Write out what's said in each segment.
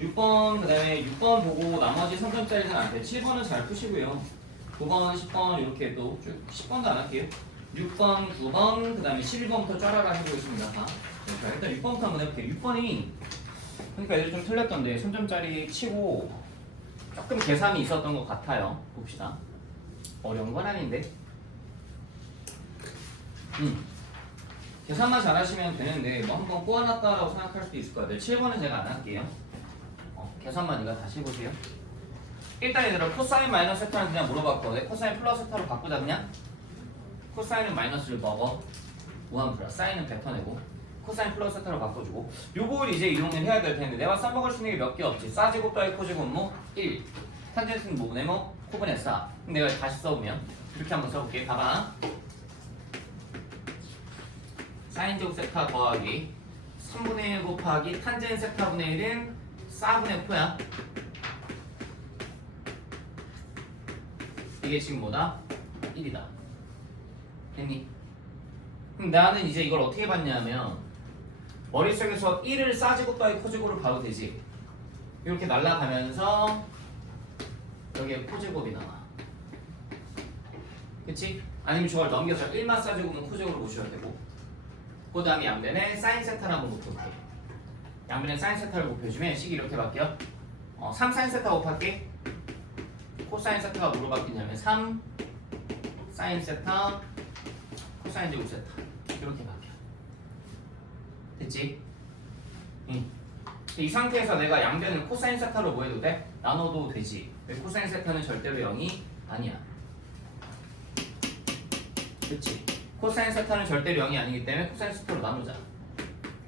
6번 그 다음에 6번 보고 나머지 3점짜리는 안 돼. 7번은 잘 푸시고요. 9번, 10번 이렇게 또 쭉 10번도 안 할게요. 6번, 9번 그 다음에 11번부터 쫘라라 해보겠습니다. 자, 일단 6번부터 한번 해볼게요. 6번이 그러니까 얘들 좀 틀렸던데 3점짜리 치고 조금 계산이 있었던 것 같아요. 봅시다. 어려운 건 아닌데 계산만 잘하시면 되는데 뭐 한번 꼬아놨다라고 생각할 수도 있을 것 같아요. 7번은 제가 안 할게요. 계산만 이거 다시 해보세요. 일단 얘들아 코사인 마이너스 세타는 그냥 물어봤거든. 코사인 플러스 세타로 바꾸자 그냥. 코사인은 마이너스를 먹어. 무한 플러스 사인은 뱉어내고 코사인 플러스 세타로 바꿔주고 요걸 이제 이용을 해야 될 텐데 내가 써먹을 수 있는 게 몇 개 없지. 사제곱 더하기 코제곱 뭐 1 탄젠트는 뭐분의 뭐 코분의 4 그럼 내가 다시 써보면 이렇게 한번 써볼게. 봐봐. 사인 제곱 세타 더하기 3분의 1 곱하기 탄젠 세타분의 1은 4분의 코야. 이게 지금 뭐다? 1이다. 됐니? 그럼 나는 이제 이걸 어떻게 봤냐면 머릿속에서 1을 싸제곱 더하기 코제곱으로 봐도 되지. 이렇게 날아가면서 여기에 코제곱이 나와. 그치? 아니면 저걸 넘겨서 1만 싸제곱은 코제곱으로 보셔야 되고 그 다음에 양변에 사인 세타를 한번 곱해볼게. 양변에 사인 세타를 곱해주면 식이 이렇게 바뀌어. 3 사인 세타 곱할게. 코사인 세타가 뭐로 바뀌냐면 3 사인 세타 코사인 제곱 세타 이렇게 바뀌어. 됐지? 이 상태에서 내가 양변을 코사인 세타로 뭐 해도 돼? 나눠도 되지. 왜 코사인 세타는 절대로 0이 아니야. 그치? 코사인 세타는 절대로 0이 아니기 때문에 코사인 세타로 나누자.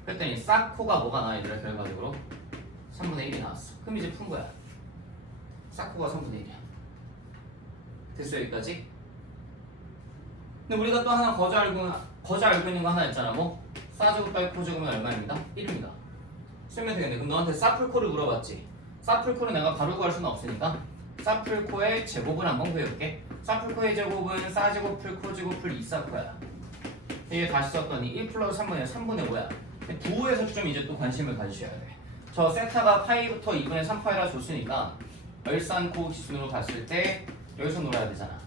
그랬더니 싹 코가 뭐가 나와 얘들아 결과적으로 3분의 1이 나왔어. 그럼 이제 푼 거야. 싹 코가 3분의 1이야. 됐어 여기까지? 근데 우리가 또 하나 거저 알고 있는 거 하나 있잖아. 뭐? 사제곱 더하기 코제곱은 얼마입니다? 1입니다. 쓰면 되겠네. 그럼 너한테 사풀코를 물어봤지. 사풀코는 내가 바로 구할 수는 없으니까 사풀코의 제곱을 한번 구해볼게. 사풀코의 제곱은 사제곱 풀 코제곱 풀 2사코야. 이게 다시 썼더니 1 플러스 3분의 3분의 5야. 부호에서 좀 이제 또 관심을 가지셔야 돼. 저 세타가 파이부터 2분의 3파이라 줬으니까 열산코 기준으로 봤을 때 여기서 놀아야 되잖아.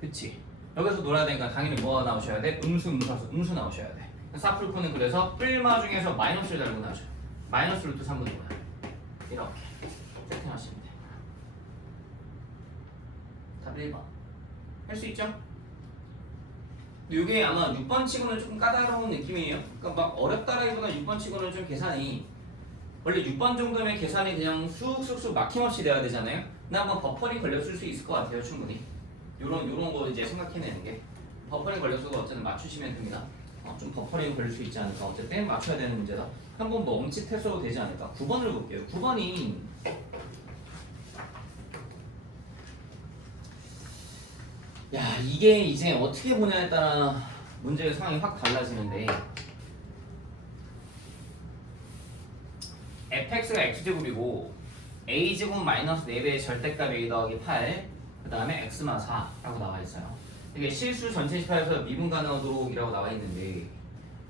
그치? 여기서 놀아야 되니까 당연히 뭐가 나오셔야 돼? 음수 나오셔야 돼. 사풀코는 그래서 뿔마 중에서 마이너스를 달고 나오셔. 마이너스 루트 3분의 5야. 이렇게 세팅하시면 돼. 답 1번. 할 수 있죠? 이게 아마 6번 치고는 조금 까다로운 느낌이에요. 그러니까 막 어렵다라기보다 6번 치고는 좀 계산이 원래 6번 정도면 계산이 그냥 쑥쑥쑥 막힘없이 돼야 되잖아요. 근데 한번 버퍼링 걸렸을 수 있을 것 같아요, 충분히. 요런 거 이제 생각해내는 게 버퍼링 걸렸어도 어쨌든 맞추시면 됩니다. 좀 버퍼링 걸릴 수 있지 않을까. 어쨌든 맞춰야 되는 문제다. 한번 멈칫해서도 되지 않을까. 9번을 볼게요. 9번이 야 이게 이제 어떻게 보냐에 따라 문제의 상황이 확 달라지는데 fx가 x제곱이고 a제곱 마이너스 4배의 절대값 a 더하기 8 그 다음에 x마 4라고 나와 있어요. 이게 실수 전체 18에서 미분 가능하도록이라고 나와 있는데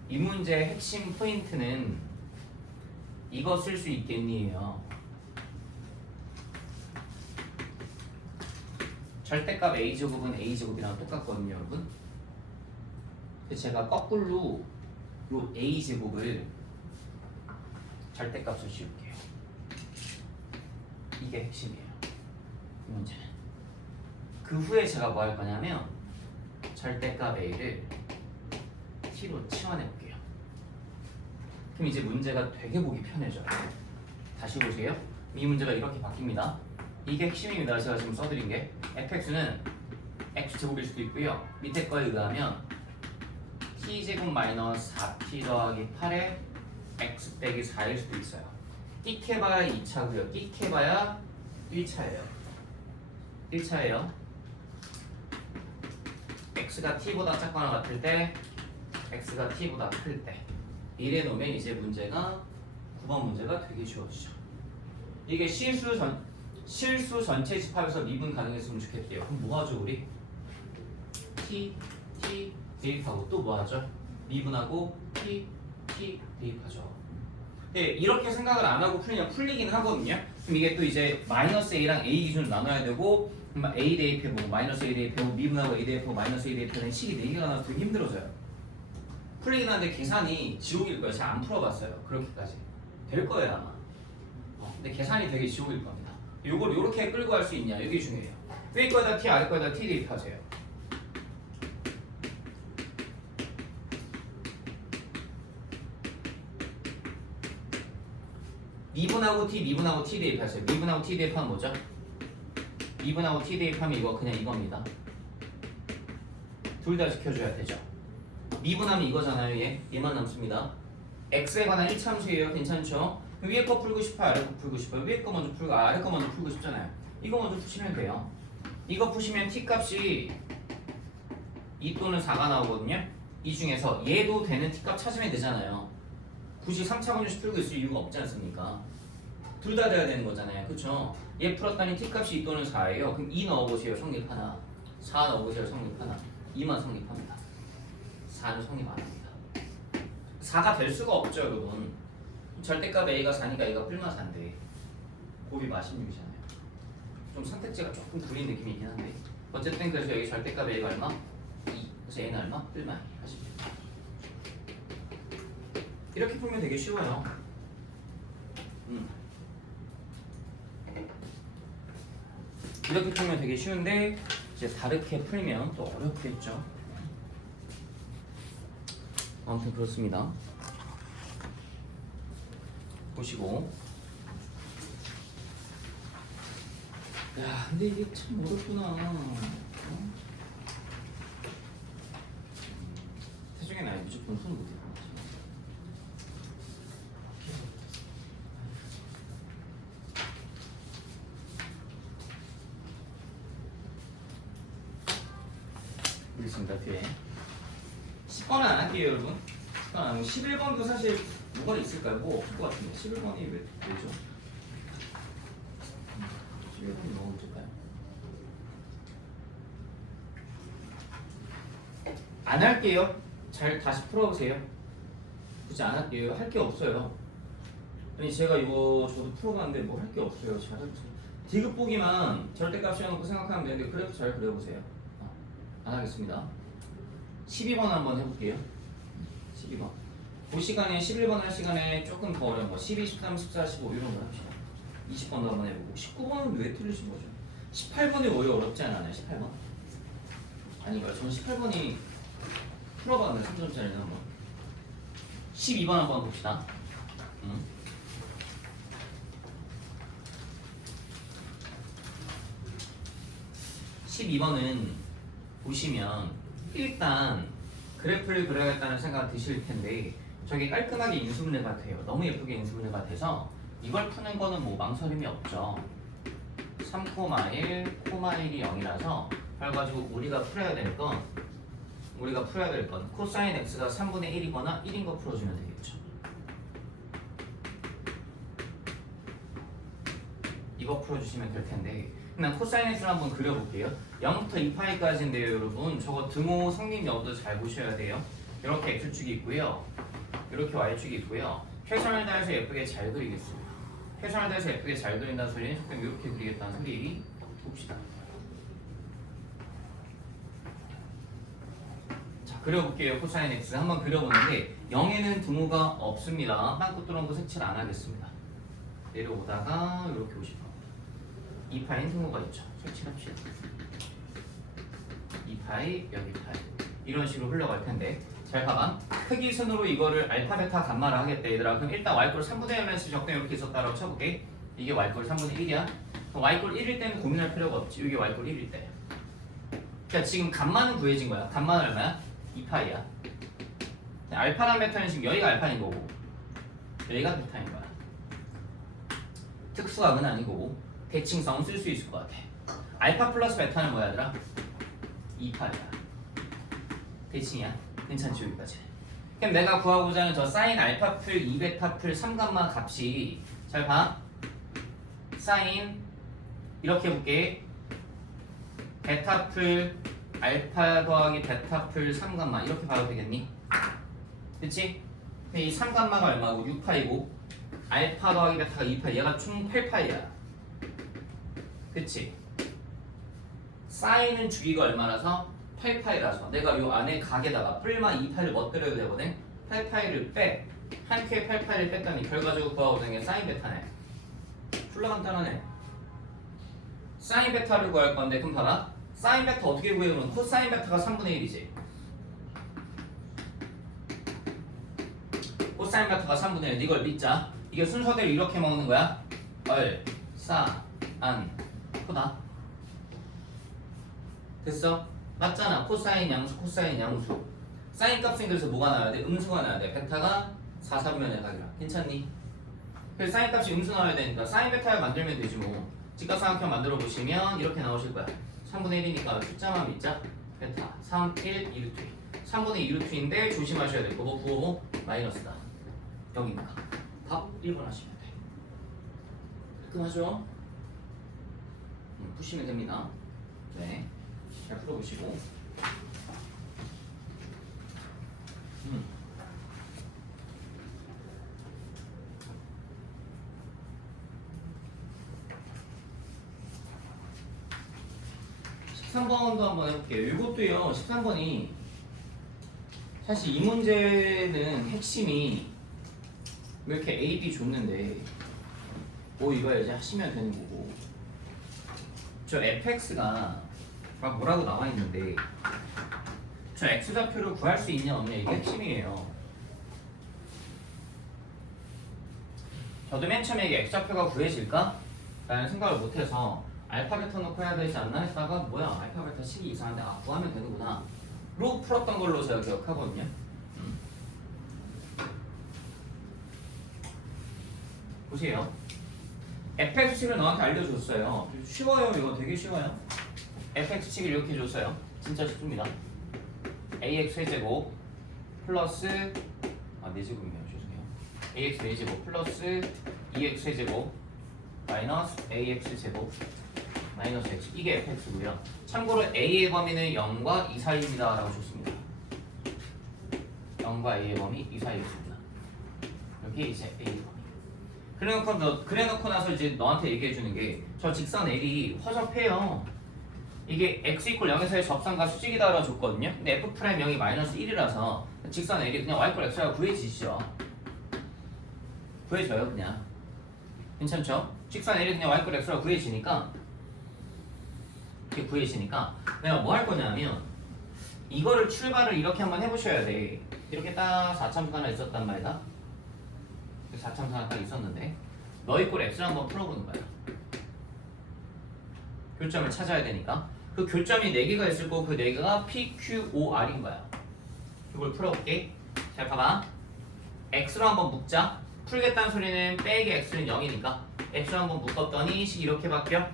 이 문제의 핵심 포인트는 이거 쓸 수 있겠니요. 절대값 a제곱은 a제곱이랑 똑같거든요, 여러분. 그래서 제가 거꾸로 요 a제곱을 절대값을 씌울게요. 이게 핵심이에요. 이 문제는. 그 후에 제가 뭐 할 거냐면 절대값 a를 t로 치환해볼게요. 그럼 이제 문제가 되게 보기 편해져요. 다시 보세요. 이 문제가 이렇게 바뀝니다. 이게 핵심입니다. 제가 지금 써드린 게 fx는 x제곱일 수도 있고요. 밑에 거에 의하면 t제곱 마이너스 4t 더하기 8에 x 빼기 4일 수도 있어요. 띡해봐야 2차고요. 띡해봐야 1차예요. 1차예요. x가 t보다 작거나 같을 때 x가 t보다 클 때 이래 놓으면 이제 문제가 9번 문제가 되게 쉬워지죠. 이게 실수 전체 집합에서 미분 가능했으면 좋겠대요. 그럼 뭐 하죠 우리? t 대입하고 또 뭐 하죠? 미분하고 t 대입하죠. 네, 이렇게 생각을 안 하고 풀리면 풀리긴 하거든요. 그럼 이게 또 이제 마이너스 A랑 A 기준으로 나눠야 되고 A 대입해보고 마이너스 A 대입해보고 미분하고 A 대입해보고 마이너스 A 대입해보고 식이 4개가 나와서 되게 힘들어져요. 풀리긴 하는데 계산이 지옥일 거예요. 잘 안 풀어봤어요. 그렇게까지 될 거예요 아마. 근데 계산이 되게 지옥일 겁니다. 요걸 요렇게 끌고 갈 수 있냐 이게 중요해요. 위에 거에다 T 아래 거에다 T 대입하세요. 미분하고 T 미분하고 T 대입하세요. 미분하고 T 대입하면 뭐죠? 미분하고 T 대입하면 이거 그냥 이겁니다. 둘 다 지켜줘야 되죠. 미분하면 이거잖아요. 얘만 남습니다. x에 관한 1참수예요. 괜찮죠? 위에 거 풀고 싶어요? 아래 거 풀고 싶어요? 위에 거 먼저 풀고 아래 거 먼저 풀고 싶잖아요. 이거 먼저 푸시면 돼요. 이거 푸시면 t 값이 2 또는 4가 나오거든요. 이 중에서 얘도 되는 t 값 찾으면 되잖아요. 굳이 3차 방정식 풀고 있을 이유가 없지 않습니까? 둘 다 돼야 되는 거잖아요. 그쵸? 얘 풀었더니 t 값이 2 또는 4예요. 그럼 2 넣어보세요. 성립 하나. 4 넣어보세요. 성립 하나. 2만 성립합니다. 4는 성립 안 합니다. 4가 될 수가 없죠, 여러분. 절대값 A가 4니까 A가 뿔마 4인데 곱이 마 16이잖아요. 좀 선택지가 조금 구린 느낌이 있긴 한데 어쨌든 그래서 여기 절대값 A가 얼마? 2. 그래서 A는 얼마? 뿔마 2 하시면 됩니다. 이렇게 풀면 되게 쉬워요. 이렇게 풀면 되게 쉬운데 이제 다르게 풀면 또 어렵겠죠. 아무튼 그렇습니다. 보시고. 야, 근데 이게 참 어렵구나. 세중에는 아예 무조건 손 못해. 있습니다. 뒤에 10번은 안 할게요, 여러분. 10번 안 하고 11번도 사실 뭐가 있을까요? 뭐 없을 것 같은데 11번이 왜죠? 11번이 뭐가 없을까요? 안 할게요. 잘 다시 풀어보세요. 굳이 안 할게요. 할 게 없어요. 아니 제가 이거 저도 풀어봤는데 뭐 할 게 없어요. 잘해보세요. 디귿 보기만 절대값 씌워놓고 생각하면 되는데 그래프 잘 그려보세요. 안 하겠습니다. 12번 한번 해볼게요. 12번. 그 시간에 11번 할 시간에 조금 더 어려운 거 12, 13, 14, 15 이런 거 합시다. 20번도 한번 해보고 19번은 왜 틀리신 거죠? 18번이 오히려 어렵지 않아요? 18번? 아닌가요? 저는 18번이 풀어봤는데 3점짜리는 한번 12번 한번 봅시다. 12번은 보시면 일단 그래프를 그려야겠다는 생각이 드실 텐데 저게 깔끔하게 인수분해가 돼요. 너무 예쁘게 인수분해가 돼서 이걸 푸는 거는 뭐 망설임이 없죠. 3,1, 1이 0이라서 그래가지고 우리가 풀어야 될 건 코사인 x가 3분의 1이거나 1인 거 풀어주면 되겠죠. 이거 풀어주시면 될 텐데 그냥 코사인 x를 한번 그려볼게요. 0부터 2파이까지인데요, 여러분. 저거 등호 성립 여부도 잘 보셔야 돼요. 이렇게 x축이 있고요. 이렇게 y축이 있고요. 최선을 다해서 예쁘게 잘 그리겠습니다. 최선을 다해서 예쁘게 잘 그린다는 소리는 조금 이렇게 그리겠다는 소리 봅시다. 자, 그려볼게요. 코사인 x 한번 그려보는데 0에는 등호가 없습니다. 땅끝 들어온 거 색칠 안 하겠습니다. 내려오다가 이렇게 오실 겁니다. 2파인 등호가 있죠. 색칠합시다. 2파이 여기 파이 이런 식으로 흘러갈 텐데 잘 봐봐. 크기 순으로 이거를 알파, 베타, 감마를 하겠대 얘들아. 그럼 일단 y꼴 3분의 1을 적당 이렇게 있었다라고 쳐볼게. 이게 y꼴 3분의 1이야. 그럼 y꼴 1일 때는 고민할 필요가 없지. 이게 y꼴 1일 때. 그러니까 지금 감마는 구해진 거야. 감마는 얼마야? 2파이야. 알파랑 베타는 지금 여기가 알파인 거고 여기가 베타인 거야. 특수각은 아니고 대칭성은 쓸 수 있을 것 같아. 알파 플러스 베타는 뭐야 얘들아? 2파이야. 대칭이야. 괜찮지 여기까지. 그럼 내가 구하고자 하는 저 사인 알파 풀 2베타 풀 3감마 값이 잘 봐. 사인 이렇게 해볼게. 베타 풀 알파 더하기 베타 풀 3감마 이렇게 봐도 되겠니? 그치? 이 3감마가 얼마고 6파이고 알파 더하기 베타가 2파이. 얘가 총 8파이야. 그치? 사인은 주기가 얼마라서? 8파이라서 내가 요 안에 각에다가 뿔마 2파이를 멋들여도 되거든? 8파이를 빼. 한 큐에 8파이를 뺐더니 결과적으로 구하고자 게 사인 베타네. 졸라 간단하네. 사인 베타를 구할 건데 그럼 봐라. 사인 베타 어떻게 구해보면 코사인 베타가 3분의 1이지. 코사인 베타가 3분의 1. 이걸 믿자. 이게 순서대로 이렇게 먹는 거야. 얼, 사, 안, 코다. 됐어? 맞잖아. 코사인 양수, 코사인 양수. 사인 값은 그래서 뭐가 나와야 돼? 음수가 나와야 돼. 베타가 4, 4분면의 각이라. 괜찮니? 그래서 사인 값이 음수 나와야 되니까 사인 베타를 만들면 되지 뭐. 직각삼각형 만들어 보시면 이렇게 나오실 거야. 3분의 1이니까 숫자만 믿자. 베타 3, 1, 2루트 3분의 2루트인데 조심하셔야 될 거. 뭐 955 마이너스다. 여기니까 답 1번 하시면 돼. 깔끔하죠? 푸시면 됩니다. 네, 잘 풀어보시고. 13번도 한번 해볼게요. 이것도요, 13번이 사실 이 문제는 핵심이 왜 이렇게 A, B 줬는데 이거 이제 하시면 되는 거고, 저 fx가 막 뭐라고 나와 있는데 저 x좌표를 구할 수 있냐 없냐 이게 핵심이에요. 저도 맨 처음에 이게 x좌표가 구해질까? 라는 생각을 못해서 알파 베타 놓고 해야 되지 않나 했다가 뭐야 알파 베타 식이 이상한데 구하면 되는구나 로 풀었던 걸로 제가 기억하거든요. 보세요. fx식을 너한테 알려줬어요. 쉬워요. 이거 되게 쉬워요. fx식을 이렇게 줬어요. 진짜 쉽습니다. ax 세제곱 플러스 4제곱이네요. 죄송해요. ax 4제곱 플러스 2x 세제곱 마이너스 ax 제곱 마이너스 x. 이게 fx고요. 참고로 a의 범위는 0과 2 사이입니다 라고 줬습니다. 0과 a의 범위 2 사이였습니다. 여기 이제 a의 범위. 그래놓고 나서 이제 너한테 얘기해주는 게 저 직선 L이 허접해요. 이게 x 이퀄 0에서의 접선과 수직이다 라고 줬거든요. 근데 f 프라임 0이 마이너스 1이라서 직선 L이 그냥 y 이퀄 x가 구해지죠. 구해져요 그냥. 괜찮죠? 직선 L이 그냥 y 이퀄 x가 구해지니까 이렇게 구해지니까 내가 뭐 할 거냐면 이거를 출발을 이렇게 한번 해보셔야 돼. 이렇게 딱 4참수 하나 있었단 말이다. 4참수 하나 딱 있었는데 너 이꼴 x를 한번 풀어보는 거야. 교점을 찾아야 되니까 그 교점이 4개가 있을 거고 그 4개가 P, Q, O, R인 거야. 이걸 풀어볼게. 잘 봐봐. x로 한번 묶자. 풀겠다는 소리는 빼기 x는 0이니까 x로 한번 묶었더니 식 이렇게 바뀌어.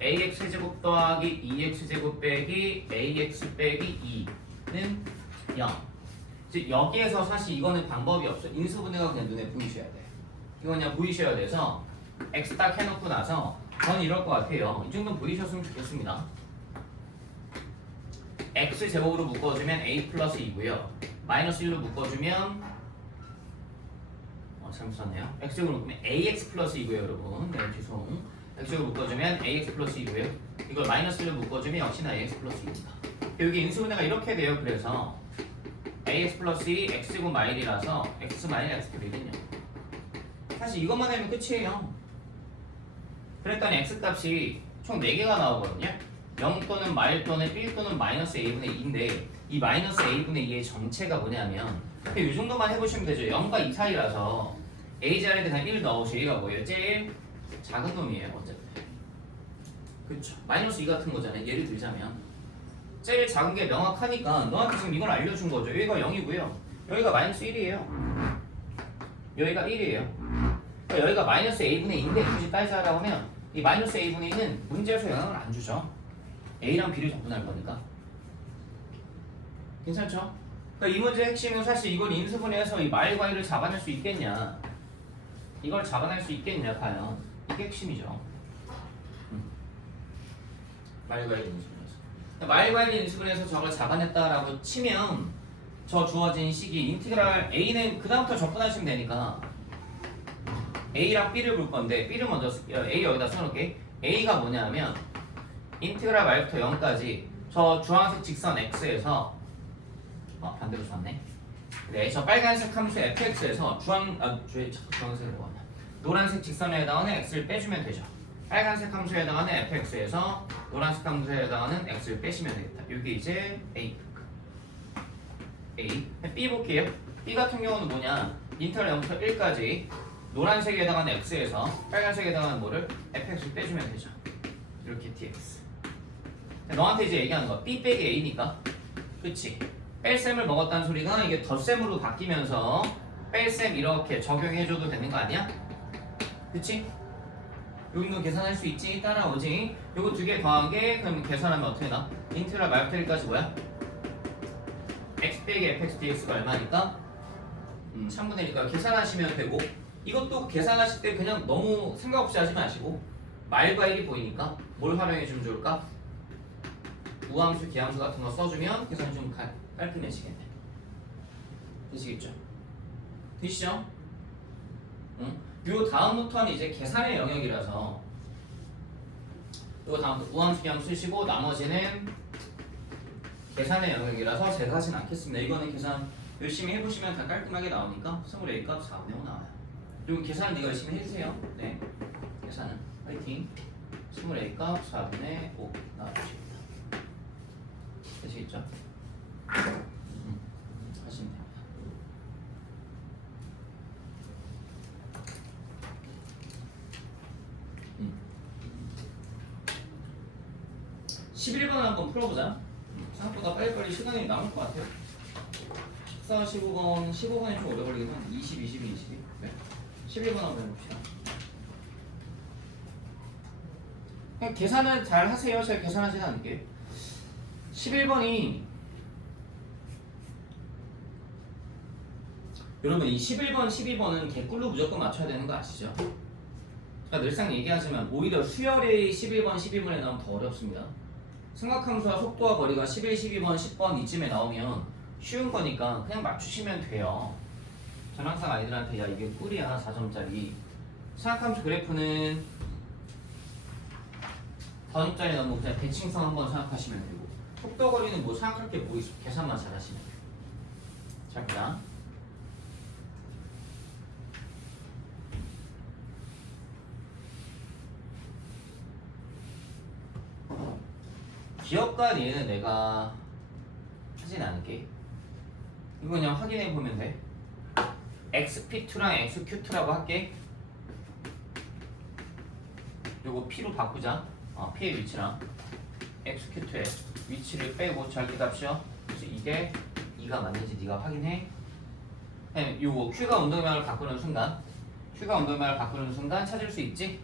ax제곱 더하기 2x제곱 빼기 ax 빼기 2는 0. 즉 여기에서 사실 이거는 방법이 없어. 인수분해가 그냥 눈에 보이셔야 돼. 이거 그냥 보이셔야 돼서 x 딱 해놓고 나서 저는 이럴 것 같아요. 이 정도는 보이셨으면 좋겠습니다. x 제곱으로 묶어주면 a 플러스 2고요. 마이너스 1로 묶어주면 잘못 썼네요. x 제곱으로 묶으면 ax 플러스 2고요 여러분. 네 죄송. x 제곱 묶어주면 ax 플러스 2고요. 이걸 마이너스 1로 묶어주면 역시나 ax 플러스 2입니다. 여기 인수분해가 이렇게 돼요. 그래서 ax 플러스 2 x제곱 마일이라서 x 마일 x 되거든요. 사실 이것만 하면 끝이에요. 그랬더니 x 값이 총 4개가 나오거든요. 0 또는 마일 또는 1 또는 마이너스 a분의 2인데 이 마이너스 a분의 2의 정체가 뭐냐면 이 정도만 해보시면 되죠. 0과 2 사이라서 a 자리에 그냥 1 넣으시고 얘가 뭐예요? 제일 작은 놈이에요. 어쨌든 그쵸. 마이너스 2 같은 거잖아요. 예를 들자면 제일 작은 게 명확하니까 너한테 지금 이걸 알려준 거죠. 여기가 0이고요. 여기가 마이너스 1이에요. 여기가 1이에요. 그러니까 여기가 마이너스 a분의 2인데 굳이 따지자라고 하면 이 마이너스 a분의 2는 문제에서 영향을 안 주죠. a랑 b를 정분할 거니까. 괜찮죠? 그러니까 이 문제의 핵심은 사실 이걸 인수분해해서 이 마일과 1을 잡아낼 수 있겠냐, 이걸 잡아낼 수 있겠냐 과연. 이게 핵심이죠. 마일과 1 인수분해해서. 마일과 1 인수분해해서 저걸 잡아냈다라고 치면 저 주어진 식이 인티그랄 a는 그 다음부터 적분하시면 되니까 A랑 B를 볼 건데 B를 먼저 A 여기다 써놓을게. A가 뭐냐면 인티그랄 말부터 0까지 저 주황색 직선 X에서 반대로 썼네. 네, 저 빨간색 함수 fx에서 왜 자꾸 주황색으로 가냐? 노란색 직선에 해당하는 x를 빼주면 되죠. 빨간색 함수에 해당하는 fx에서 노란색 함수에 해당하는 x를 빼시면 되겠다. 이게 이제 a. b 볼게요. b 같은 경우는 뭐냐? 인터널 0부터 1까지 노란색에 해당하는 x에서 빨간색에 해당하는 뭐를 fx를 빼주면 되죠. 이렇게 dx. 너한테 이제 얘기하는 거 b 빼기 a니까, 그치? 뺄셈을 먹었다는 소리가 이게 덧셈으로 바뀌면서 뺄셈 이렇게 적용해줘도 되는 거 아니야? 그치? 여기도 계산할 수 있지? 따라오지? 요거 두 개 더한 게 그럼 계산하면 어떻게 나? 인트라 마이너스 뭐야? x 빼기 fx dx가 얼마니까? 3분의 1이니까 계산하시면 되고, 이것도 계산하실 때 그냥 너무 생각 없이 하지 마시고 말과 1이 보이니까 뭘 활용해 주면 좋을까? 우함수, 기함수 같은 거 써주면 계산이 좀 깔끔해지겠네. 되시겠죠? 되시죠? 응? 요 다음부터는 이제 계산의 영역이라서 요 다음부터 우함수, 기함수 쓰시고 나머지는 계산의 영역이라서 제가 하진 않겠습니다. 이거는 계산 열심히 해보시면 다 깔끔하게 나오니까 스몰 A 값 4분의 5 나와요. 그리고 계산은 네가 열심히 해주세요. 네, 계산은 파이팅. 스몰 A 값 4분의 5 나와주십니다. 되시겠죠? 하시면 됩니다. 11번 한번 풀어보자. 생각보다 빨리빨리 시간이 남을 것 같아요. 14, 15번, 15번이 좀 오래 걸리긴 한 20, 22, 22. 네. 11번 한번 해봅시다. 그냥 계산을 잘 하세요. 제가 계산하지는 않을게요. 11번이 여러분 이 11번, 12번은 개꿀로 무조건 맞춰야 되는 거 아시죠? 제가 늘상 얘기하지만 오히려 수열의 11번, 12번에 나오면 더 어렵습니다. 생각함수와 속도와 거리가 11, 12번, 10번 이쯤에 나오면 쉬운 거니까 그냥 맞추시면 돼요. 저는 항상 아이들한테 야 이게 꿀이야 4점짜리. 생각함수 그래프는 4점짜리 나오면 그냥 대칭성 한번 생각하시면 되고, 속도 거리는 뭐 생각할 게 뭐 있어. 계산만 잘 하시면 돼요. 자, 그다음 기억과 얘는 내가 하진 않을게. 이거 그냥 확인해 보면 돼. xp2랑 xq2라고 할게. 요거 p로 바꾸자. p의 위치랑 xq2의 위치를 빼고 절대값이요. 그래서 이게 2가 맞는지 네가 확인해. 요거 q가 운동량을 바꾸는 순간, 찾을 수 있지?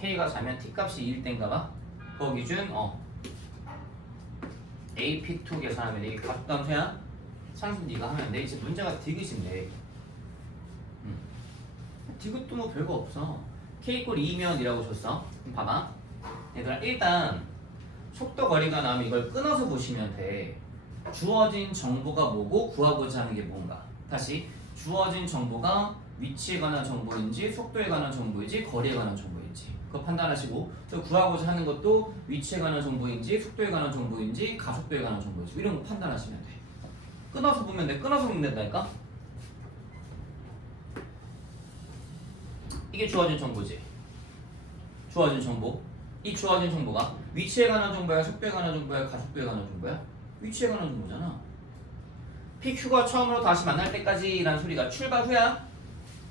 k가 4면 t 값이 2일 땐가 봐. 그 기준 AP2 계산하면 이게 가속담수야? 상수 네가 하면 돼. 이제 문제가 디귿인데 디귿도 뭐 별거 없어. k = 2면 이라고 줬어. 그럼 봐봐 얘들아, 일단 속도 거리가 나오면 이걸 끊어서 보시면 돼. 주어진 정보가 뭐고 구하고자 하는 게 뭔가. 다시 주어진 정보가 위치에 관한 정보인지 속도에 관한 정보인지 거리에 관한 정보인지 그거 판단하시고, 또 구하고자 하는 것도 위치에 관한 정보인지 속도에 관한 정보인지 가속도에 관한 정보인지 이런 거 판단하시면 돼. 끊어서 보면 돼. 끊어서 보면 된다니까. 이게 주어진 정보지. 주어진 정보. 이 주어진 정보가 위치에 관한 정보야, 속도에 관한 정보야, 가속도에 관한 정보야? 위치에 관한 정보잖아. PQ가 처음으로 다시 만날 때까지라는 소리가 출발 후야.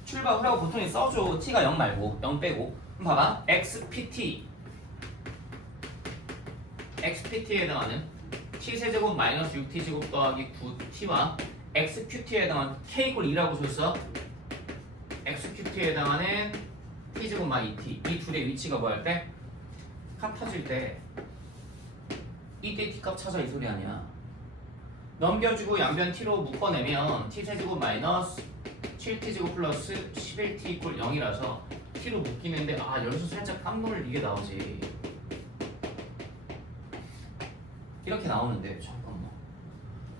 출발 후라고 보통 써줘. T가 0 말고 0 빼고. 그럼 봐봐. XPT에 해당하는 T세제곱 마이너스 6T제곱 더하기 9T와 XQT에 해당하는 K = 2라고 줬어. XQT에 해당하는 T제곱 마 2T. 이 둘의 위치가 뭐 할 때? 같아질 때 이때 T값 찾아 이 소리 아니야. 넘겨주고 양변 T로 묶어내면 T세제곱 마이너스 7T제곱 플러스 11T = 0이라서 T로 묶이는데 여기서 살짝 깜놀 이게 나오지. 이렇게 나오는데 잠깐만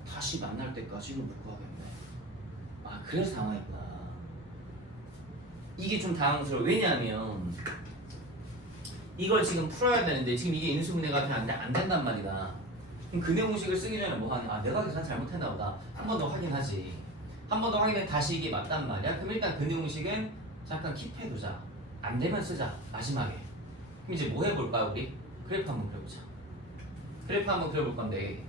다시 만날 때까지로 묶어야겠네. 그래서 당황했구나. 이게 좀 당황스러워. 왜냐하면 이걸 지금 풀어야 되는데 지금 이게 인수분해가 안 된단 말이다. 그럼 근해 공식을 쓰기 전에 뭐 하냐? 아, 내가 계산 잘못했나 보다. 한 번 더 확인하지. 한 번 더 확인해 다시 이게 맞단 말이야. 그럼 일단 근해 공식은 잠깐 킵해두자. 안 되면 쓰자. 마지막에. 그럼 이제 뭐 해볼까 우리? 그래프 한번 그려보자. 그래프 한번 그려볼 건데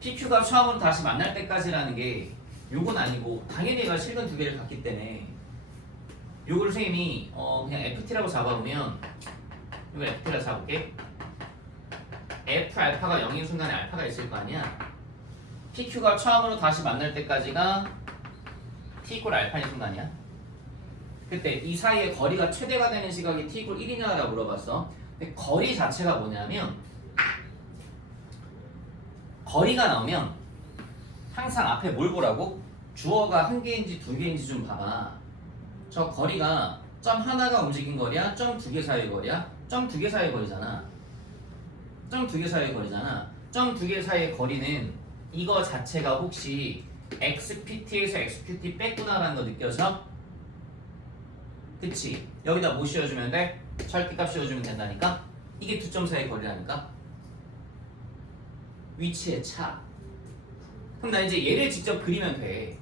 PQ가 처음으로 다시 만날 때까지라는 게 요건 아니고 당연히 얘가 실근 두 개를 갖기 때문에 요거를 선생님이 그냥 FT라고 잡아보면 이걸 FT라고 잡을게. F 알파가 0인 순간에 알파가 있을 거 아니야. PQ가 처음으로 다시 만날 때까지가 T 이퀄 알파인 순간이야. 그때 이 사이에 거리가 최대가 되는 시각이 T 이퀄 1이냐라고 물어봤어. 근데 거리 자체가 뭐냐면 거리가 나오면 항상 앞에 뭘 보라고? 주어가 한 개인지 두 개인지 좀 봐봐. 저 거리가 점 하나가 움직인 거리야? 점 두 개 사이의 거리야? 점 두 개 사이의 거리잖아. 점 두 개 사이의 거리잖아. 점 두 개 사이의 거리는 이거 자체가 혹시 XPT에서 XQT 뺐구나라는 거 느껴져? 그치? 여기다 뭐 씌워주면 돼? 철기값 씌워주면 된다니까? 이게 두 점 사이의 거리라니까? 위치의 차. 그럼 나 이제 얘를 직접 그리면 돼.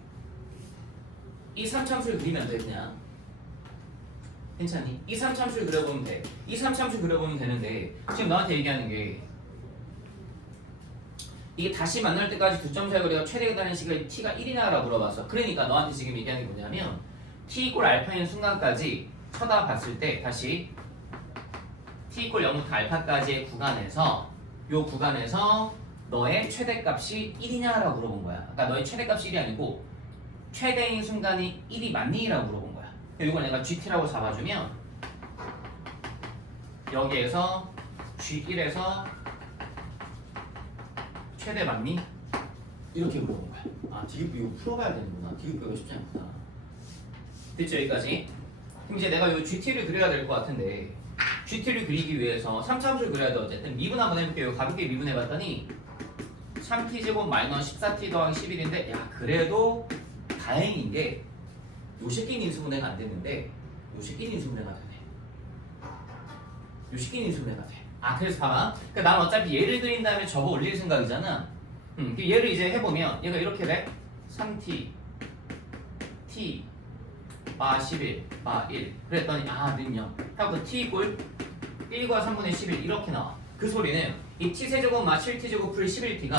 이 삼참수를 그리면 돼 그냥. 괜찮니? 이 삼참수를 그려보면 돼. 이 삼참수 그려보면 되는데 지금 너한테 얘기하는 게 이게 다시 만날 때까지 두 점 사이 거리가 최대가 되는 시각이 t가 1이냐라고 물어봤어. 그러니까 너한테 지금 얘기하는 게 뭐냐면 t 이퀄 알파인 순간까지 쳐다봤을 때 다시 t 이퀄 0부터 알파까지의 구간에서 요 구간에서 너의 최대값이 1이냐라고 물어본 거야. 그러니까 너의 최대값이 1이 아니고 최대인 순간이 1이 맞니? 라고 물어본 거야. 이걸 내가 GT라고 잡아주면 여기에서 G1에서 최대 맞니? 이렇게 물어본 거야. 아, 디귿부 이거 풀어봐야 되는구나. 디귿부가 쉽지 않구나. 됐죠? 여기까지? 그럼 이제 내가 이 GT를 그려야 될 것 같은데 GT를 그리기 위해서 3차함수를 그려야 돼. 어쨌든 미분 한번 해볼게요. 가볍게 미분해봤더니 3t제곱 마이너스 14t 더하기 11인데 야 그래도 다행인 게 요 새끼는 인수분해가 안 됐는데 요 새끼는 인수분해가 되네. 요 새끼는 인수분해가 돼. 아 그래서 봐봐. 그러니까 난 어차피 얘를 그린 다음에 접어 올릴 생각이잖아. 얘를 이제 해보면 얘가 이렇게 돼. 3t t 바 11 바 1 그랬더니 아 능력 하고 t 이꼴 1과 3분의 11 이렇게 나와. 그 소리는 이 t세제곱 마 7t제곱 풀 11t가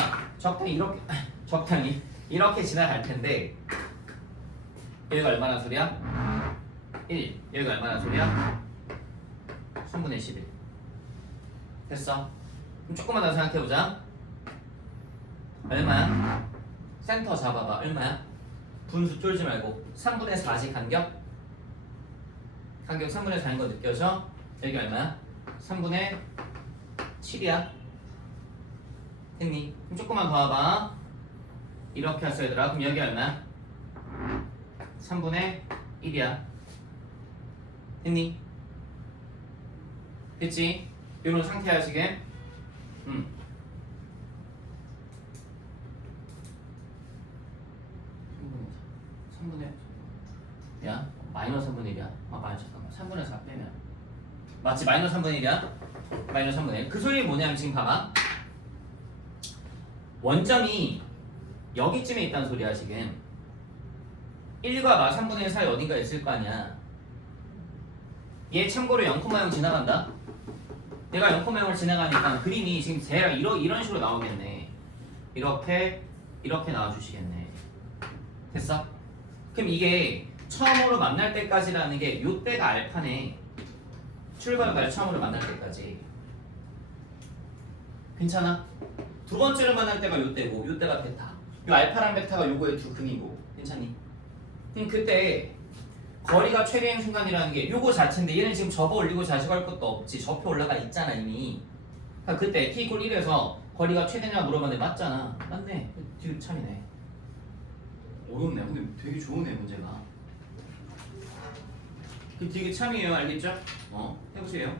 적당히 이렇게 지나갈 텐데 여기가 얼마나 소리야? 1 여기가 얼마나 소리야? 3분의 11 됐어? 그럼 조금만 더 생각해보자. 얼마야? 센터 잡아봐. 얼마야? 분수 쫄지 말고 3분의 4지 간격 3분의 4인 거 느껴져? 여기 얼마야? 3분의 7이야. 됐니? 그럼 조금만 더 와봐. 이렇게 했어 얘들아. 그럼 여기 얼마야? 3분의 1이야. 됐니? 됐지? 이런 상태야 지금. 3분의 야 마이너스 3분의 1이야. 아 맞아 잠깐만 3분의 4 빼면 맞지? 마이너스 3분의 1이야. 마이너스 3분의 1. 그 소리는 뭐냐면 지금 봐봐. 원점이 여기쯤에 있다는 소리야 지금. 1과 마 3분의 1 사이 어딘가 있을 거 아니야. 얘 참고로 0,0 지나간다. 얘가 0,0을 지나가니까 그림이 지금 대략 이런 식으로 나오겠네. 이렇게 나와주시겠네. 됐어? 그럼 이게 처음으로 만날 때까지라는 게 요때가 알파네. 출발과 처음으로 만날 때까지. 괜찮아? 두 번째로 만날 때가 요때고 요때가 베타. 요 알파랑 베타가 요거의 두 극이고. 괜찮니? 그럼 그때 거리가 최대인 순간이라는 게 요거 자체인데 얘는 지금 접어 올리고 자식할 것도 없지. 접혀 올라가 있잖아 이미. 그러니까 그때 t 이퀄 1에서 거리가 최대냐 물어봤는데 맞잖아. 맞네. 뒤로 참이네. 어렵네. 근데 되게 좋으네 문제가. 그 되게 참이에요. 알겠죠? 해보세요.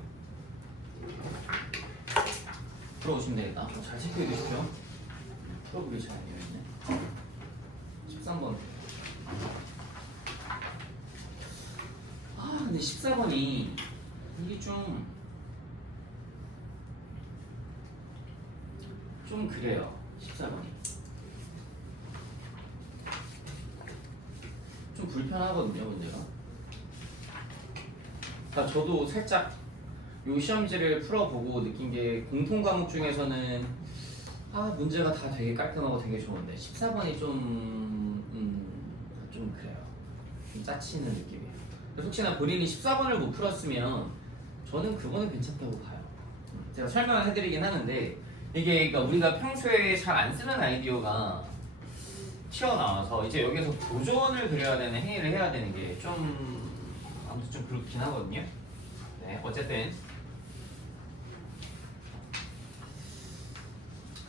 풀어보시면 되겠다. 잘 체크해 주십시오. 풀어보기 잘 되어있네. 13번. 근데 14번이 이게 좀 그래요. 14번이 좀 불편하거든요, 문제가. 그러니까 저도 살짝 요 시험지를 풀어보고 느낀 게 공통 과목 중에서는 문제가 다 되게 깔끔하고 되게 좋은데 14번이 좀 그래요. 좀 짜치는 느낌이에요. 그래서 혹시나 본인이 14번을 못 풀었으면 저는 그거는 괜찮다고 봐요. 제가 설명을 해드리긴 하는데 이게 그러니까 우리가 평소에 잘 안 쓰는 아이디어가 튀어나와서 이제 여기서 도전을 그려야 되는 행위를 해야 되는 게 좀 아무튼 좀 그렇긴 하거든요. 네, 어쨌든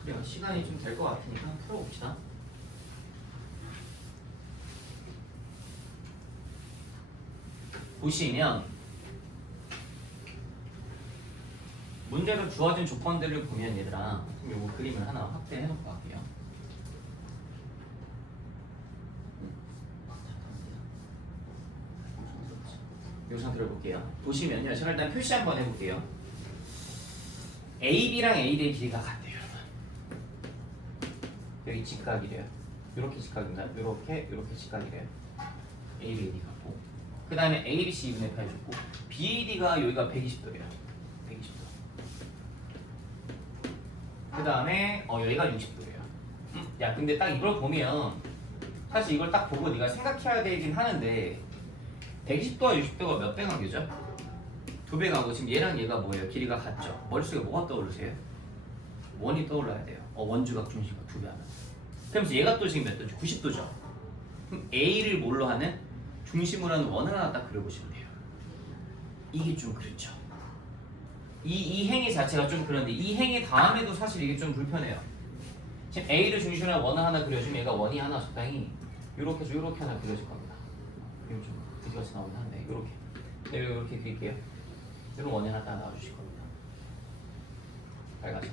그래요. 시간이 좀 될 것 같으니까 풀어봅시다. 보시면 문제로 주어진 조건들을 보면 얘들아 요거 그림을 하나 확대해 놓고 갈게요. 요 상태로 볼게요. 보시면요. 제가 일단 표시 한번 해볼게요. AB랑 AD의 길이가 같대요, 여러분. 여기 직각이래요. 이렇게 직각인가? 이렇게 직각이래요. AB, AD 같고. 그 다음에 ABC 2분의 8 줬고 BAD가 여기가 120도래요. 120도. 그 다음에 여기가 60도래요. 야, 근데 딱 이걸 보면 사실 이걸 딱 보고 네가 생각해야 되긴 하는데 120도와 60도가 몇 배 관계죠? 2배 관계. 지금 얘랑 얘가 뭐예요? 길이가 같죠? 머릿속에 뭐가 떠오르세요? 원이 떠올라야 돼요. 원주각 중심각 2배 하면. 그러면서 얘가 또 지금 몇 도죠? 90도죠? 그럼 A를 뭘로 하는? 중심으로 하는 원을 하나 딱 그려보시면 돼요. 이게 좀 그렇죠. 이 행위 자체가 좀 그런데 이 행위 다음에도 사실 이게 좀 불편해요. 지금 A를 중심으로 한 원을 하나 그려주면 얘가 원이 하나 적당히 요렇게 해서 요렇게 하나 그려질 겁니다. 이거 좀 그지같이 나오긴 한데 요렇게 이렇게 그릴게요. 이런 원이 하나 딱 나와주실 겁니다. 빨간색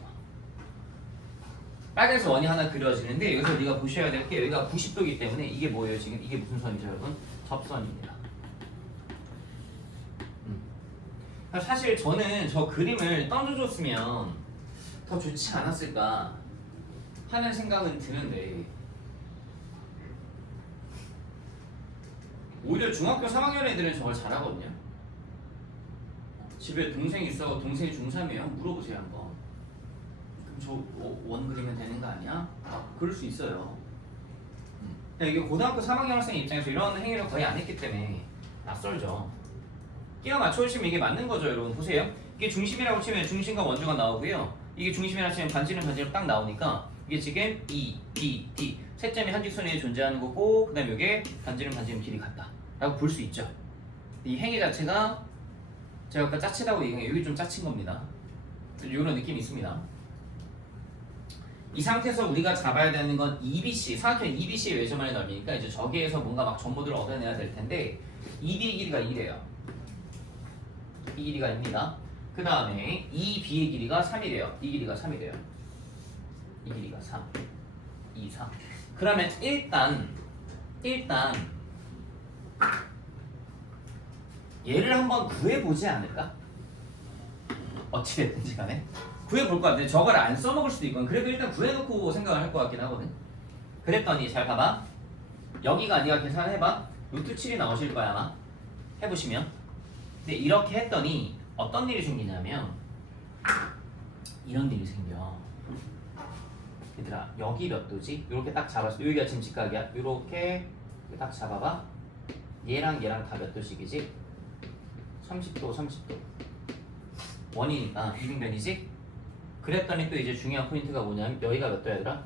빨간색 원이 하나 그려지는데 여기서 네가 보셔야 될 게 여기가 90도이기 때문에 이게 뭐예요? 지금 이게 무슨 선이죠, 여러분? 접선입니다. 사실 저는 저 그림을 던져줬으면 더 좋지 않았을까 하는 생각은 드는데 오히려 중학교 3학년 애들은 저걸 잘하거든요. 집에 동생이 있어. 동생이 중3이에요. 물어보세요 한번. 그럼 저 원 그리면 되는 거 아니야? 그럴 수 있어요. 이게 고등학교 3학년 학생 입장에서 이런 행위를 거의 안 했기 때문에 낯설죠. 끼워 맞춰주시면 이게 맞는 거죠, 여러분. 보세요. 이게 중심이라고 치면 중심과 원주가 나오고요. 이게 중심이라고 치면 반지름 딱 나오니까 이게 지금 E, B, D 세 점이 한 직선에 존재하는 거고, 그 다음에 이게 반지름 길이 같다 라고 볼 수 있죠. 이 행위 자체가 제가 아까 짜치다고 얘기한 게 여기 좀 짜친 겁니다. 이런 느낌이 있습니다. 이 상태에서 우리가 잡아야 되는 건 EBC, 사각형 EBC의 외점의 넓이니까 이제 저기에서 뭔가 막 정보들을 얻어내야 될 텐데 EB의 길이가 2래요. 이 길이가 2입니다. 그 다음에 EB의 길이가 3이래요. 이 길이가 3이래요. 이 길이가 3, 2, 3. 그러면 일단 얘를 한번 구해보지 않을까? 어찌됐든지 간에 구해볼 것 같은데 저걸 안 써먹을 수도 있고 그래도 일단 구해놓고 생각을 할 것 같긴 하거든. 그랬더니 잘 봐봐. 여기가 네가 계산해봐. 루트 7이 나오실 거야 아마. 해보시면. 근데 이렇게 했더니 어떤 일이 생기냐면 이런 일이 생겨. 얘들아 여기 몇 도지? 이렇게 딱 잡았어. 여기가 지금 직각이야. 이렇게 딱 잡아봐. 얘랑 다 몇 도씩이지? 30도 30도 원이니까 이등변이지? 그랬더니 또 이제 중요한 포인트가 뭐냐면 여기가 몇 도야 얘들아?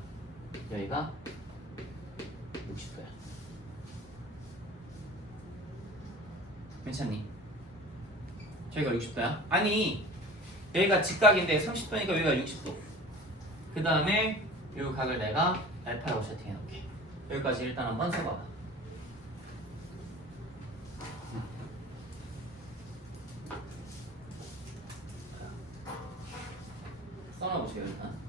여기가 60도야. 괜찮니? 저기가 60도야? 아니 여기가 직각인데 30도니까 여기가 60도. 그 다음에 이 각을 내가 알파라고 세팅해 놓을게. 여기까지 일단 한번 써봐봐. 써놔보세요 일단.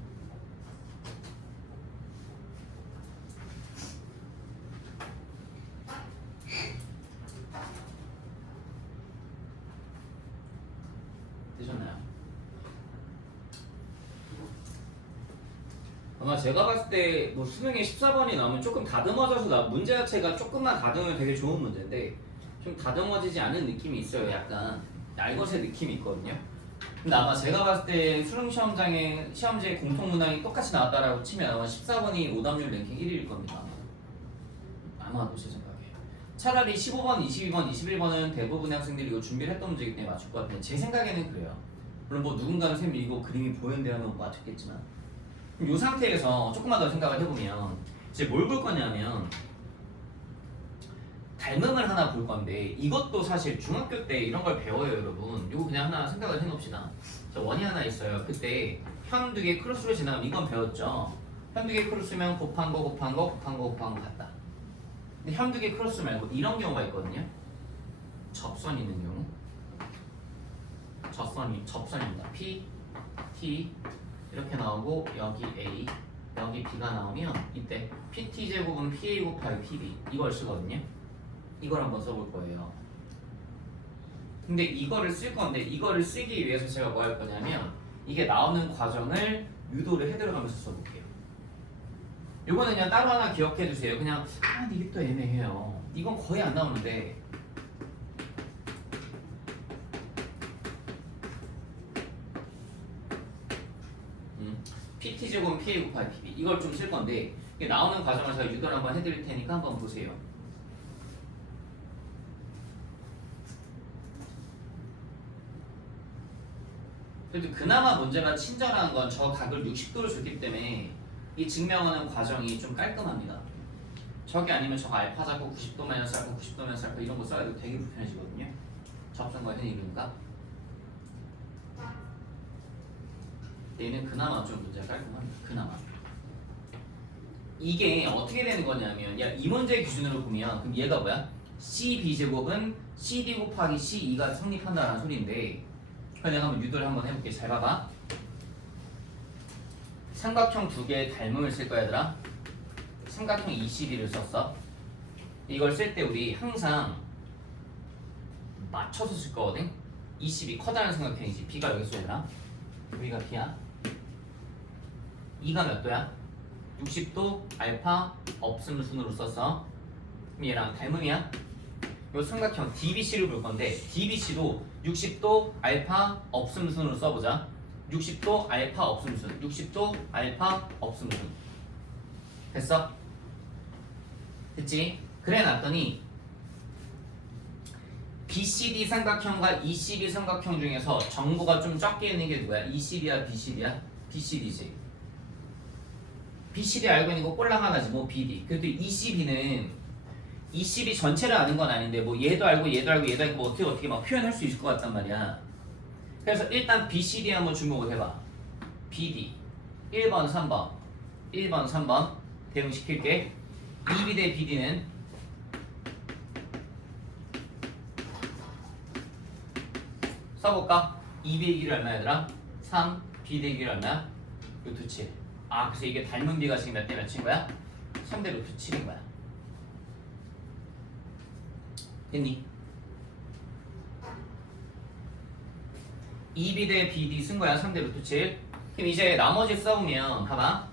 아마 제가 봤을 때 뭐 수능에 14번이 나오면 조금 다듬어져서 문제 자체가 조금만 다듬으면 되게 좋은 문제인데 좀 다듬어지지 않은 느낌이 있어요. 약간 날것의 느낌이 있거든요. 근데 아마 제가 봤을 때 수능 시험장에 시험지에 공통 문항이 똑같이 나왔다라고 치면 아마 14번이 오답률 랭킹 1위일 겁니다. 아마도 제 생각에. 차라리 15번, 22번, 21번은 대부분의 학생들이 이거 준비를 했던 문제이기 때문에 맞출 것 같은데 제 생각에는 그래요. 물론 뭐 누군가는 쌤이 이거 그림이 보이는데 하면 맞췄겠지만 이 상태에서 조금만 더 생각을 해보면 이제 뭘 볼 거냐면 닮음을 하나 볼 건데 이것도 사실 중학교 때 이런 걸 배워요 여러분. 이거 그냥 하나 생각을 해놓읍시다. 자, 원이 하나 있어요. 그때 현 두 개 크로스로 지나가면 이건 배웠죠. 현 두 개 크로스면 곱한 거 곱한 거 곱한 거 곱한 거 같다. 근데 현 두 개 크로스 말고 이런 경우가 있거든요. 접선 있는 경우. 접선입니다. P, T 이렇게 나오고 여기 A, 여기 B가 나오면 이때 PT 제곱은 PA 곱하기 PB 이걸 쓰거든요. 이걸 한번 써볼 거예요. 근데 이거를 쓸 건데 이거를 쓰기 위해서 제가 뭐 할 거냐면 이게 나오는 과정을 유도를 해들어가면서 써볼게요. 요거는 그냥 따로 하나 기억해 두세요. 그냥 이게 또 애매해요. 이건 거의 안 나오는데 PT 제곱은 PA 곱하기 PB 이걸 좀 쓸 건데 이게 나오는 과정을 제가 유도를 한번 해드릴 테니까 한번 보세요. 그래도 그나마 문제가 친절한 건 저 각을 60도로 줬기 때문에 이 증명하는 과정이 좀 깔끔합니다. 저게 아니면 저거 알파 잡고 90도 마이너스 알파 90도 마이너스 알파 이런 거 써야 되고 되게 불편해지거든요. 접선과 현익이니까 얘는 그나마 좀 문제가 깔끔합니다. 그나마 이게 어떻게 되는 거냐면 이 문제 기준으로 보면 그럼 얘가 뭐야? CB제곱은 CD 곱하기 C2가 성립한다는 소리인데 그럼 내가 한번 유도를 한번 해볼게. 잘 봐봐. 삼각형 두 개의 닮음을 쓸 거야 얘들아. 삼각형 22를 썼어. 이걸 쓸 때 우리 항상 맞춰서 쓸 거거든. 22 커다란 삼각형이지. B가 여기 쏘더라. 여기가 B야. 2가 몇 도야? 60도 알파 없음 순으로 썼어. 그럼 얘랑 닮음이야. 이 삼각형 DBC를 볼 건데 DBC도 60도 알파 없음 순으로 써보자. 60도 알파 없음 순, 60도 알파 없음 순. 됐어? 됐지? 그래 놨더니 BCD 삼각형과 ECD 삼각형 중에서 정보가 좀 적게 있는 게 누구야? ECD야 BCD야? BCD지. BCD 알고 있는 거 꼴랑 하나지 뭐 BD. 그래도 ECB는 ECB 전체를 아는 건 아닌데 뭐 얘도 알고 얘도 알고 얘도 알고 뭐 어떻게 막 표현할 수 있을 것 같단 말이야. 그래서 일단 BCD 한번 주목을 해봐. BD 1번 3번 1번 3번 대응시킬게. EB 대 BD는 써볼까? 2의 길이 얼마야 얘들아? 3 B 대 길이 얼마야? 루트 7. 그래서 이게 닮은 B가 지금 몇 대 몇인 거야? 3대 루트 7인 거야. 됐니? 2B 대 BD 쓴 거야. 3대 루트 7. 그럼 이제 나머지 써보면 봐봐.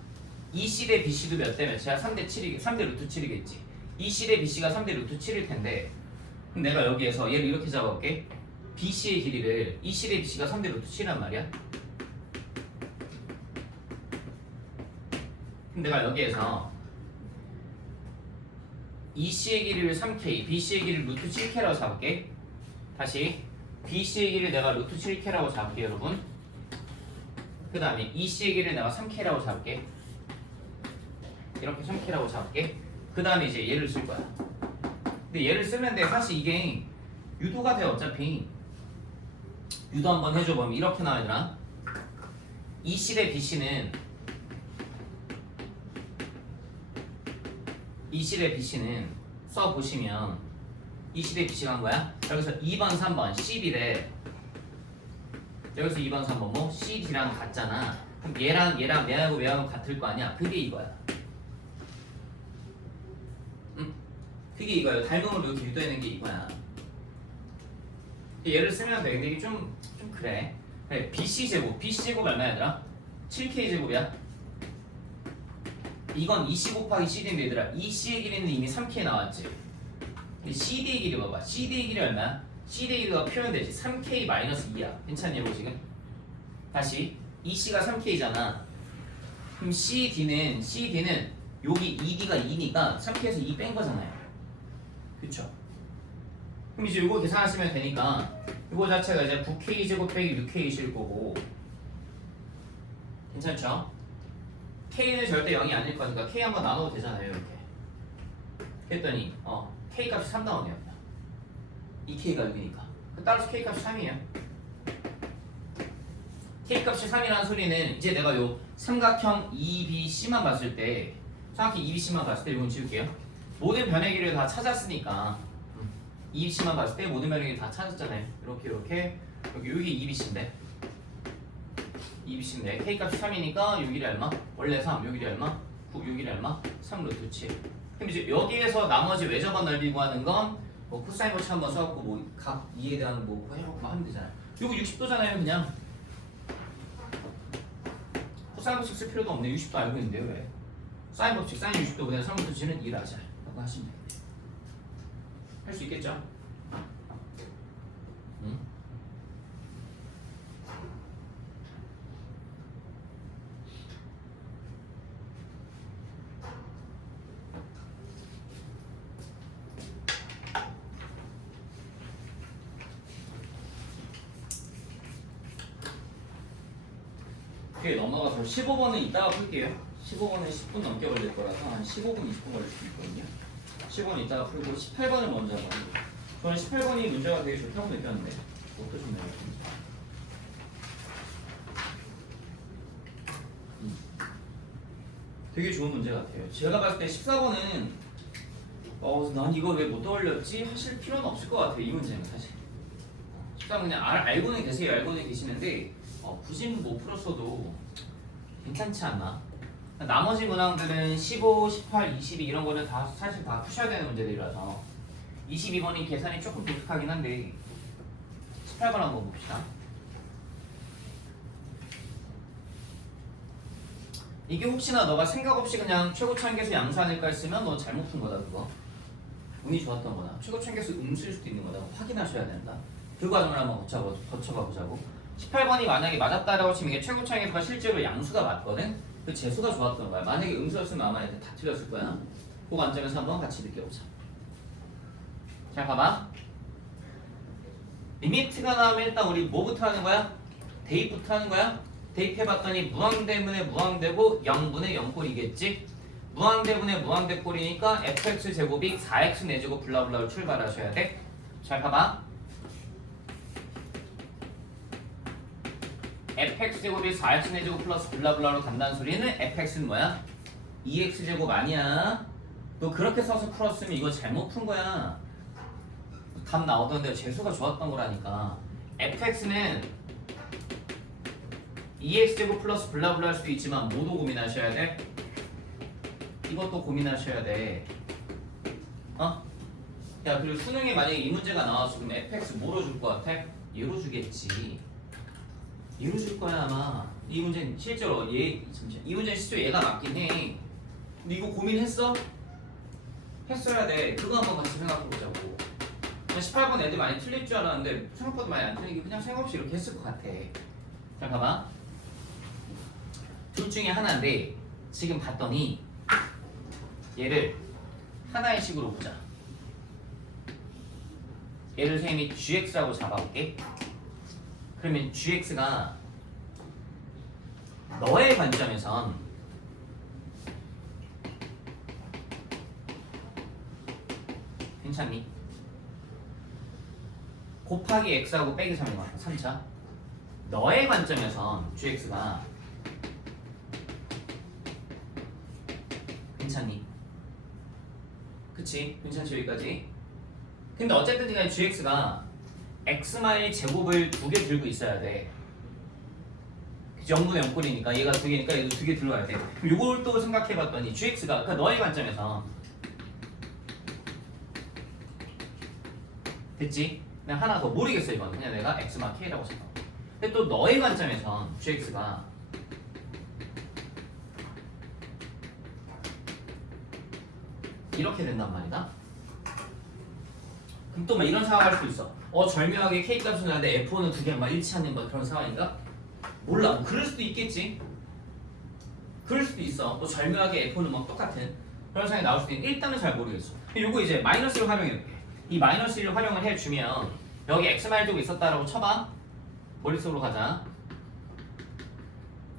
EC 대 BC도 몇 대 몇이야? 3대 7이 3대 루트 7이겠지. EC 대 BC가 3대 루트 7일 텐데 그럼 내가 여기에서 얘를 이렇게 잡아볼게. BC의 길이를 EC 대 BC가 3대 루트 7이란 말이야. 그럼 내가 여기에서 EC의 길이를 3K, BC의 길이를 루트 7K라고 잡을게. 다시 BC의 길이를 내가 루트 7K라고 잡을게 여러분. 그 다음에 EC의 길이를 내가 3K라고 잡을게. 이렇게 3K라고 잡을게. 그 다음에 이제 얘를 쓸 거야. 근데 얘를 쓰면 돼. 사실 이게 유도가 돼 어차피. 유도 한번 해줘 보면 이렇게 나와있잖아. EC 대 BC는 EC 대 BC는 써보시면 EC 대 BC가 한 거야. 여기서 2번 3번 CB래. 여기서 2번 3번 뭐 CD랑 같잖아. 그럼 얘랑 얘하고 얘하고 같을 거 아니야. 그게 이거야. 그게 이거야. 닮음을 이렇게 유도해낸 게 이거야. 얘를 쓰면 돼. 근데 이게 좀 그래. BC 제곱 얼마야 얘들아? 7K 제곱이야. 이건 2c 곱하기 cd인데 얘들아 이 c의 길이는 이미 3k에 나왔지. cd의 길이 봐봐. cd의 길이 얼마야? cd의 길이가 표현되지. 3k-2야. 괜찮니 이거 지금? 다시 2c가 3k잖아. 그럼 cd는 여기 2d가 2니까 3k에서 2 뺀 거잖아요. 그쵸? 그럼 이제 이거 계산하시면 되니까 이거 자체가 이제 9k제곱 빼기 6k이실 거고 괜찮죠? k는 절대 0이 아닐 거니까 k 한번 나눠도 되잖아요. 이렇게 그랬더니 k 값이 3 나오네요. 2k가 6이니까 따라서 k 값이 3이에요. k 값이 3이라는 소리는 이제 내가 요 삼각형 EBC만 봤을 때 정확히 EBC만 봤을 때 이건 지울게요. 모든 변의 길이를 다 찾았으니까 EBC만 봤을 때 모든 변의 길이 다 찾았잖아요. 이렇게 여기 EBC인데 k 값이 3이니까 요 길이 얼마? 원래 3, 요 길이 얼마? 9, 요 길이 얼마? 3 루트 7. 그럼 이제 여기에서 나머지 외접원 넓이 구하는 건 뭐 코사인 거치 한번 써갖고 뭐 각 2에 대한 뭐 해갖고 하면 되잖아요. 요거 60도잖아요 그냥. 코사인 법칙 쓸 필요도 없네. 60도 알고 있는데요 왜? 사인 법칙 사인 60도보다 3 루트 7은 1 하자 라고 하시면 돼요. 할 수 있겠죠? 응? 넘어가서 15번은 이따가 풀게요. 15번은 10분 넘게 걸릴 거라서 한 15분, 20분 걸릴 수 있거든요. 15분 이따가 풀고 18번을 먼저 봐요. 저는 18번이 문제가 되게 좋다고 느꼈는데 어떠셨나요? 되게 좋은 문제 같아요. 제가 봤을 때 14번은 난 이거 왜 못 떠올렸지? 하실 필요는 없을 것 같아요. 이 문제는 사실 14번 그냥 알고는 계세요. 알고는 계시는데 굳이 못 풀었어도 괜찮지 않나? 나머지 문항들은 15, 18, 22 이런 거는 다 사실 다 푸셔야 되는 문제들이라서 22번이 계산이 조금 독특하긴 한데 18번 한번 봅시다. 이게 혹시나 너가 생각 없이 그냥 최고차항계수 양수하니까 했으면 너 잘못 푼 거다 그거. 운이 좋았던 거다. 최고차항계수 음수일 수도 있는 거다. 확인하셔야 된다. 그 과정을 한번 거쳐가 보자고. 18번이 만약에 맞았다라고 치면 이게 최고차항계수가 실제로 양수가 맞거든? 그 재수가 좋았던 거야. 만약에 음수였으면 아마 애들 다 틀렸을 거야. 그 관점에서 한번 같이 느껴보자. 자, 봐봐. 리미트가 나오면 일단 우리 뭐부터 하는 거야? 대입부터 하는 거야? 대입해봤더니 무한대분의 무한대고 0분의 0꼴이겠지? 무한대분의 무한대꼴이니까 fx제곱이 4x 내제곱 블라블라로 출발하셔야 돼. 잘 봐봐. fx제곱이 4x 내제곱 플러스 블라블라로 간다는 소리는 fx는 뭐야? 2x제곱 아니야. 너 그렇게 써서 풀었으면 이거 잘못 푼 거야. 답 나오던데 재수가 좋았던 거라니까. fx는 2x제곱 플러스 블라블라 할 수도 있지만 모두 고민하셔야 돼. 이것도 고민하셔야 돼. 야, 그리고 수능에 만약에 이 문제가 나와서 그럼 fx 뭐로 줄 것 같아? 얘로 주겠지. 얘로 줄 거야 아마. 이 문제는 실제로 이 문제는 실제로 얘가 맞긴 해. 근데 이거 고민했어? 했어야 돼. 그거 한번 같이 생각해보자고. 18번 애들 많이 틀릴 줄 알았는데 생각보다 많이 안 틀리게 그냥 생각 없이 이렇게 했을 것 같아. 자, 봐봐. 둘 중에 하나인데 지금 봤더니 얘를 하나의 식으로 보자. 얘를 선생님이 gx라고 잡아볼게. 그러면 gx가 너의 관점에선 괜찮니? 곱하기 x하고 빼기 3인 것 같아. 3차. 너의 관점에선 gx가 괜찮니? 그치? 괜찮지 여기까지? 근데 어쨌든 간에 gx가 x마일 제곱을 2개 들고 있어야 돼. 0분의 0꼴이니까 얘가 2개니까 얘도 2개 들어가야 돼. 그럼 이걸 또 생각해봤더니 gx가 그러니까 너의 관점에서 됐지? 그냥 하나 더 모르겠어 이건. 그냥 내가 x마 k라고 생각. 근데 또 너의 관점에선 gx가 이렇게 된단 말이다. 그럼 또 막 이런 상황 할 수 있어. 절묘하게 K 값은 나는데 F1은 두 개가 막 일치하는 뭐 그런 상황인가? 몰라. 뭐 그럴 수도 있겠지. 그럴 수도 있어. 또 절묘하게 F1은 막 똑같은 그런 상황이 나올 수도 있는데 일단은 잘 모르겠어. 요거 이제 마이너스를 활용해볼게. 이 마이너스 1을 활용을 해주면 여기 x마일제곱 있었다라고 쳐봐. 머릿속으로 가자.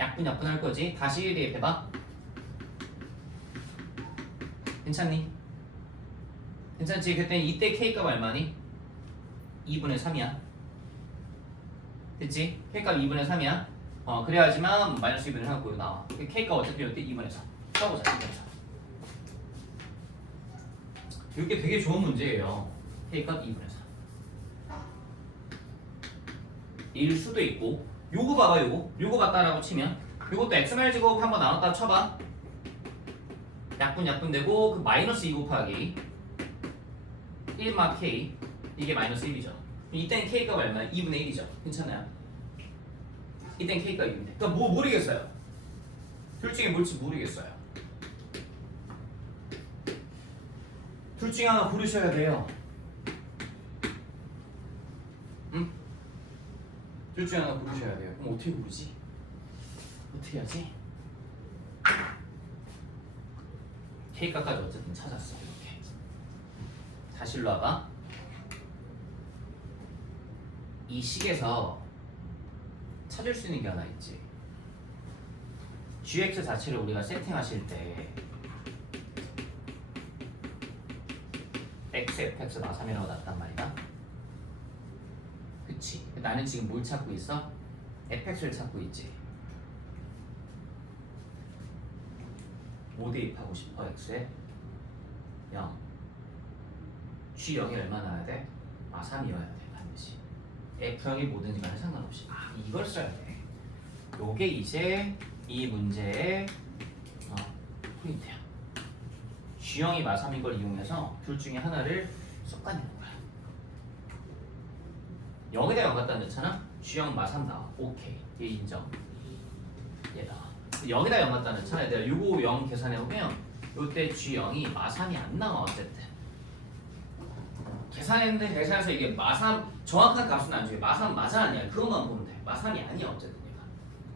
약분 할 거지. 다시 1 대입해봐. 괜찮니? 괜찮지? 그랬더니 이때 K값 얼마니? 2분의 3이야. 됐지? K값 2분의 3이야. 그래야지만 마이너스 2분의 3 나와. K값 어차피 이때 2분의 3. 써보자. 2분의 3. 이게 되게 좋은 문제예요. K값 2분의 3. 일 수도 있고 요거 봐봐. 요거 봤다라고 치면 요것도 x마일제곱 한번 나눴다 쳐봐. 약분 되고 그 마이너스 2 곱하기 1마 k 이게 마이너스 1이죠. 이때는 k값 얼마야? 2분의 1이죠. 괜찮아요? 이때는 k값 2분의 1. 그러니까 뭐 모르겠어요. 둘 중에 뭘지 모르겠어요. 둘 중에 하나 고르셔야 돼요. 응? 둘 중에 하나 고르셔야 돼요. 그럼 어떻게 고르지? 어떻게 하지? K값까지 어쨌든 찾았어. 이렇게. 다시 일로 와봐. 이 식에서 찾을 수 있는 게 하나 있지. gx 자체를 우리가 세팅하실 때 x, fx, 마삼이라고 놨단 말이야. 그치? 나는 지금 뭘 찾고 있어? fx를 찾고 있지. 5 대입하고 싶어. x에 0 g0이 얼마 나와야 돼? 3이어야 돼. 반드시 f0이 뭐든지 간에 상관없이 이걸 써야 돼. 요게 이제 이 문제의 포인트야. g0이 3인 걸 이용해서 둘 중에 하나를 섞어내는 거야. 0에다 0 갖다 넣잖아? g0 3 나와. 오케이. 얘 인정. 얘 나와. 0에다 0 갖다 넣잖아. 내가 요거 0 계산해보면 요때 g0이 3이 안 나와. 어쨌든 계산했는데 계산해서 이게 3 정확한 값은 안 주게 3 맞아 아니야 그것만 보면 돼. 3이 아니야. 어쨌든 얘가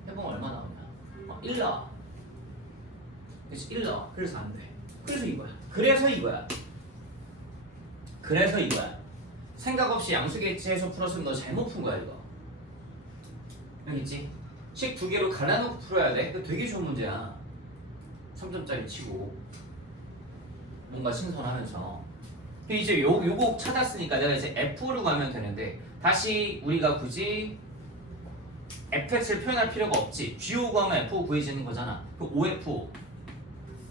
해보면 얼마 나오냐 1 나와. 그치 1 나와. 그래서 안 돼. 그래서 이거야. 그래서 이거야. 생각 없이 양수계치해서 풀었으면 너 잘못 푼 거야 이거. 여기 있지? 식 두 개로 갈라놓고 풀어야 돼. 이거 되게 좋은 문제야. 3점짜리 치고 뭔가 신선하면서. 이제 요거 찾았으니까 내가 이제 F로 가면 되는데 다시 우리가 굳이 fx를 표현할 필요가 없지. g5 구하면 f5 구해지는 거잖아. 그 5f5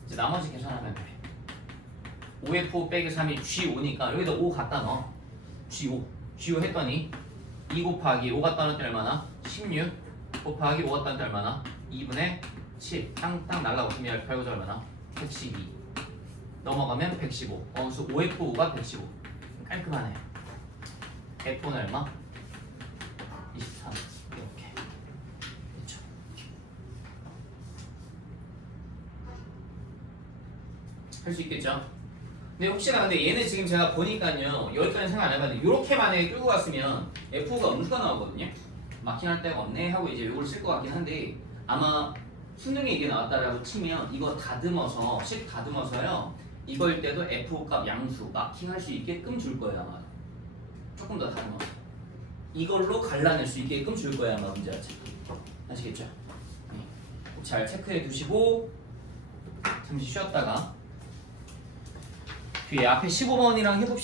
이제 나머지 계산하면 돼. 5f5 빼기 3이 g5니까 여기다 5 갖다 넣어. g5 했더니 2 곱하기 5 갖다 넣을 때 얼마나? 16 곱하기 5 갖다 넣을 때 얼마나? 2분의 7 땅 날라붙으면 결과가 얼마나? 112 넘어가면 115 그래서 5f5가 115 깔끔하네. f5는 얼마? 23 이렇게 그쵸. 할 수 있겠죠? 근데 혹시나 근데 얘는 지금 제가 보니까요 여기까지 생각 안 해봤는데 이렇게 만약에 끌고 갔으면 F5가 음수가 나오거든요. 막힌 할 데가 없네 하고 이제 이걸 쓸 것 같긴 한데 아마 수능에 이게 나왔다라고 치면 이거 다듬어서 식 다듬어서요 이거일 때도 F5 값 양수 마킹할 수 있게끔 줄 거예요 아마. 조금 더 다듬어서 이걸로 갈라낼 수 있게끔 줄 거예요 아마 문제 자체. 아시겠죠? 잘 체크해 두시고 잠시 쉬었다가 뒤에 앞에 15번이랑 해봅시다.